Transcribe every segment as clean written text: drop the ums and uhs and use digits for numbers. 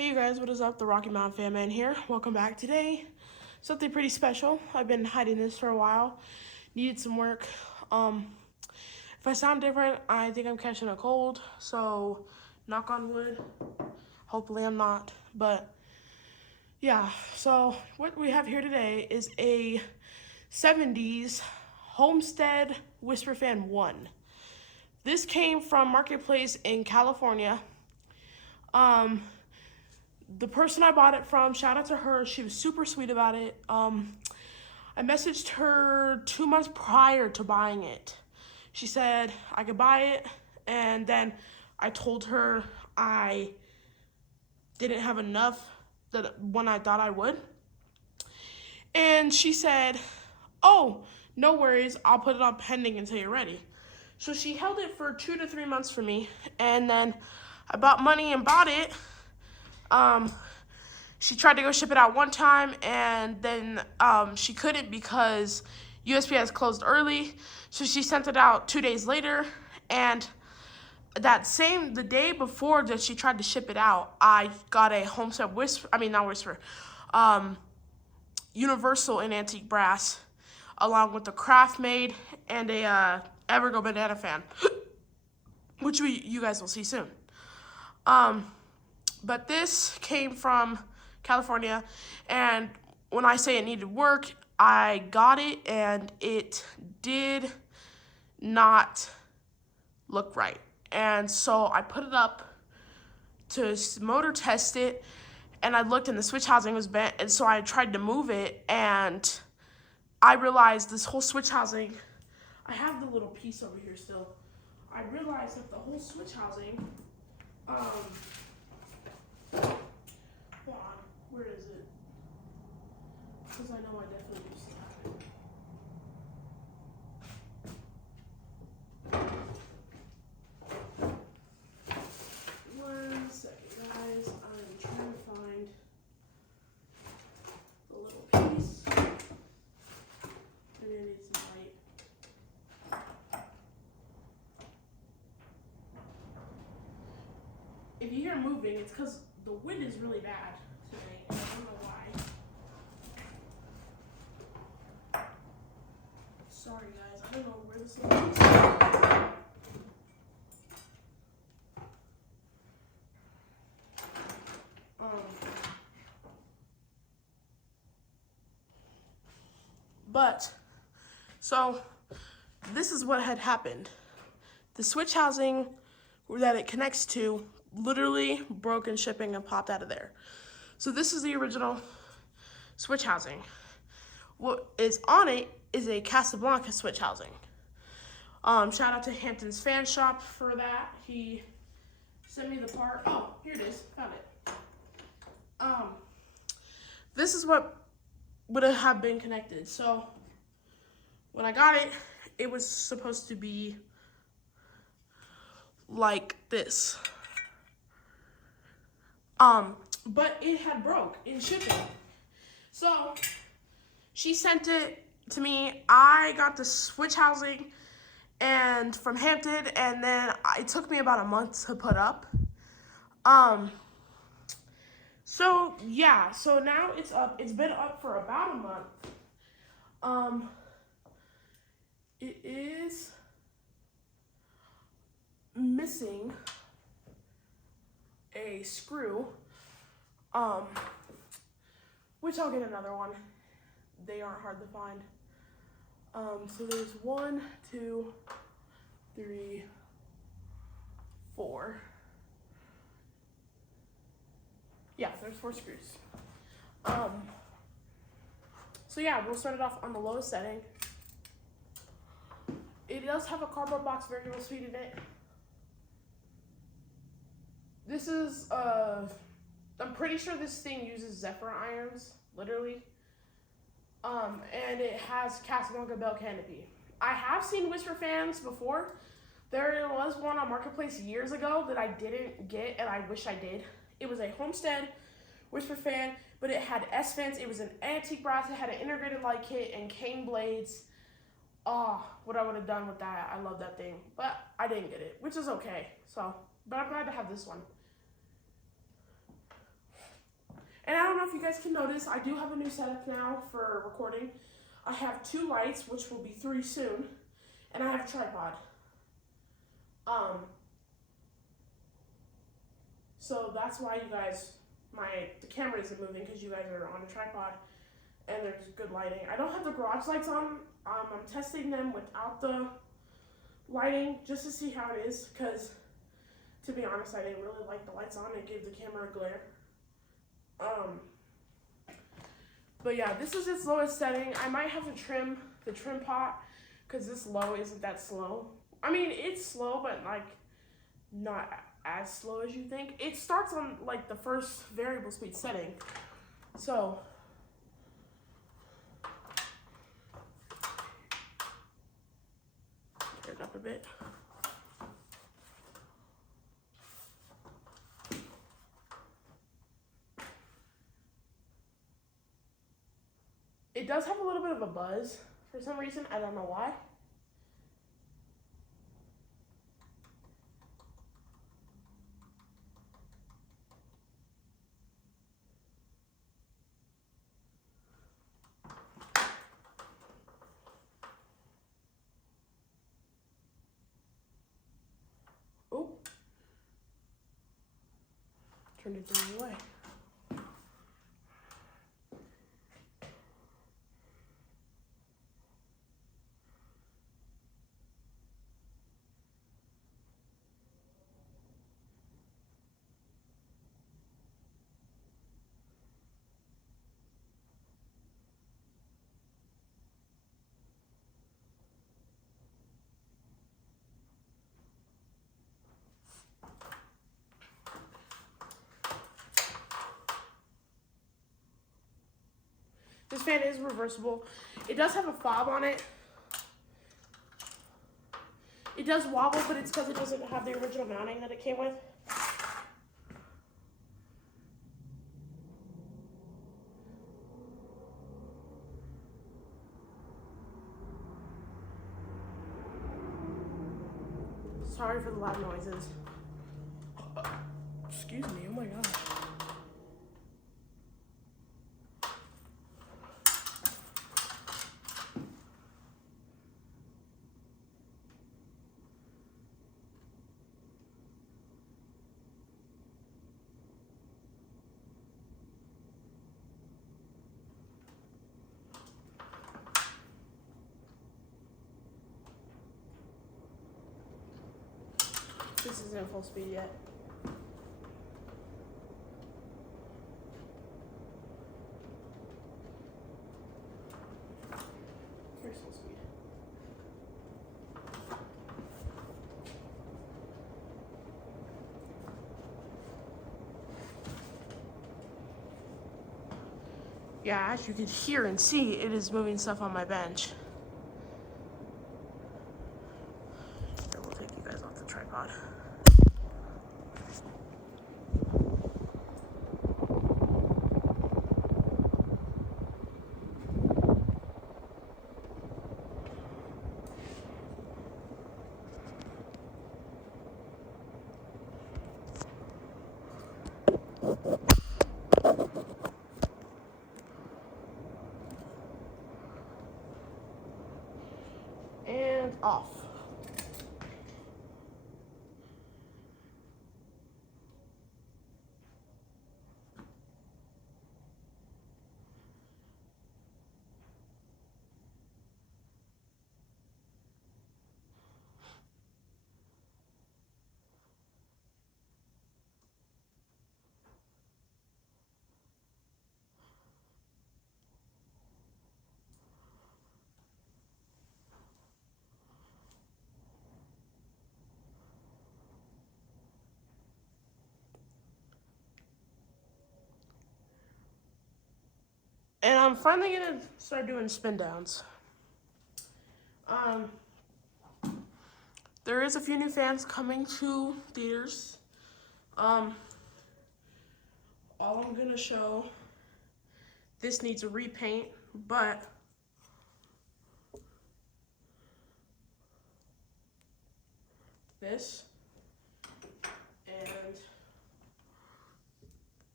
Hey you guys, what is up? The Rocky Mountain Fan Man here. Welcome back. Today, something pretty special. I've been hiding this for a while. Needed some work. If I sound different, I think I'm catching a cold. So, knock on wood. Hopefully I'm not. But, yeah. So, what we have here today is a 70s Homestead Whisper Fan 1. This came from Marketplace in California. The person I bought it from, shout out to her, she was super sweet about it. I messaged her 2 months prior to buying it. She said I could buy it, and then I told her I didn't have enough that when I thought I would. And she said, oh, no worries, I'll put it on pending until you're ready. So she held it for 2 to 3 months for me, and then I bought money and bought it. She tried to go ship it out one time, and then she couldn't because USPS closed early. So she sent it out 2 days later, and the day before that she tried to ship it out, I got a Homestead Universal in antique brass, along with the Craft Made and a Evergo banana fan, which you guys will see soon. But this came from California, and when I say it needed work, I got it, and it did not look right. And so I put it up to motor test it, and I looked, and the switch housing was bent, and so I tried to move it, and I realized this whole switch housing, I have the little piece over here still. I realized that the whole switch housing, hold on, where is it? Because I know I definitely used to have it. One second, guys. I'm trying to find the little piece. Maybe I need some light. If you hear moving, it's because the wind is really bad today. I don't know why. Sorry, guys. I don't know where this is. So this is what had happened. The switch housing that it connects to literally broke in shipping and popped out of there. So this is the original switch housing. What is on it is a Casablanca switch housing. Shout out to Hampton's Fan Shop for that. He sent me the part. Oh, here it is. Found it. This is what would have been connected. So when I got it, it was supposed to be like this. But it had broke in shipping. So she sent it to me. I got the switch housing and from Hampton, and then it took me about a month to put up. So yeah, so now it's up. It's been up for about a month. It is missing a screw, which I'll get another one. They aren't hard to find. So there's 1, 2, 3, 4. Yeah, there's 4 screws. So yeah, we'll start it off on the lowest setting. It does have a cardboard box variable speed in it. This is, I'm pretty sure this thing uses Zephyr irons, literally. And it has Casablanca bell canopy. I have seen Whisper fans before. There was one on Marketplace years ago that I didn't get, and I wish I did. It was a Homestead Whisper fan, but it had S fans. It was an antique brass. It had an integrated light kit and cane blades. Oh, what I would have done with that. I love that thing. But I didn't get it, which is okay. So, but I'm glad to have this one. if you guys can notice, I do have a new setup now for recording. I have 2 lights, which will be 3 soon, and I have a tripod. So that's why you guys, the camera isn't moving, because you guys are on a tripod and there's good lighting. I don't have the garage lights on. I'm testing them without the lighting just to see how it is, because to be honest, I didn't really like the lights on. It gave the camera a glare. But yeah, this is its lowest setting. I might have to trim the trim pot because this low isn't that slow. I mean, it's slow, but like not as slow as you think. It starts on like the first variable speed setting. So turn it up a bit. It does have a little bit of a buzz for some reason. I don't know why. Oh, turned it the wrong way. This fan is reversible. It does have a fob on it. It does wobble, but it's because it doesn't have the original mounting that it came with. Sorry for the loud noises. Excuse me, oh my gosh. This isn't full speed yet. Here's full speed. Yeah, as you can hear and see, it is moving stuff on my bench. Here, we'll take you guys off the tripod. And off. And I'm finally gonna start doing spin downs. There is a few new fans coming to theaters. All I'm gonna show, this needs a repaint, but this and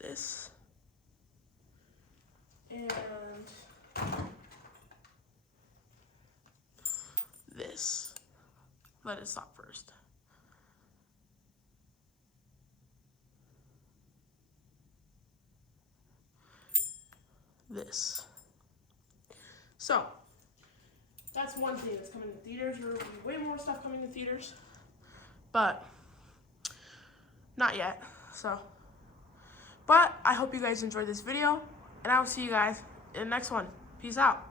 this let it stop first. This. So, that's one thing that's coming to theaters. There will be way more stuff coming to theaters, but not yet. So, but I hope you guys enjoyed this video, and I will see you guys in the next one. Peace out.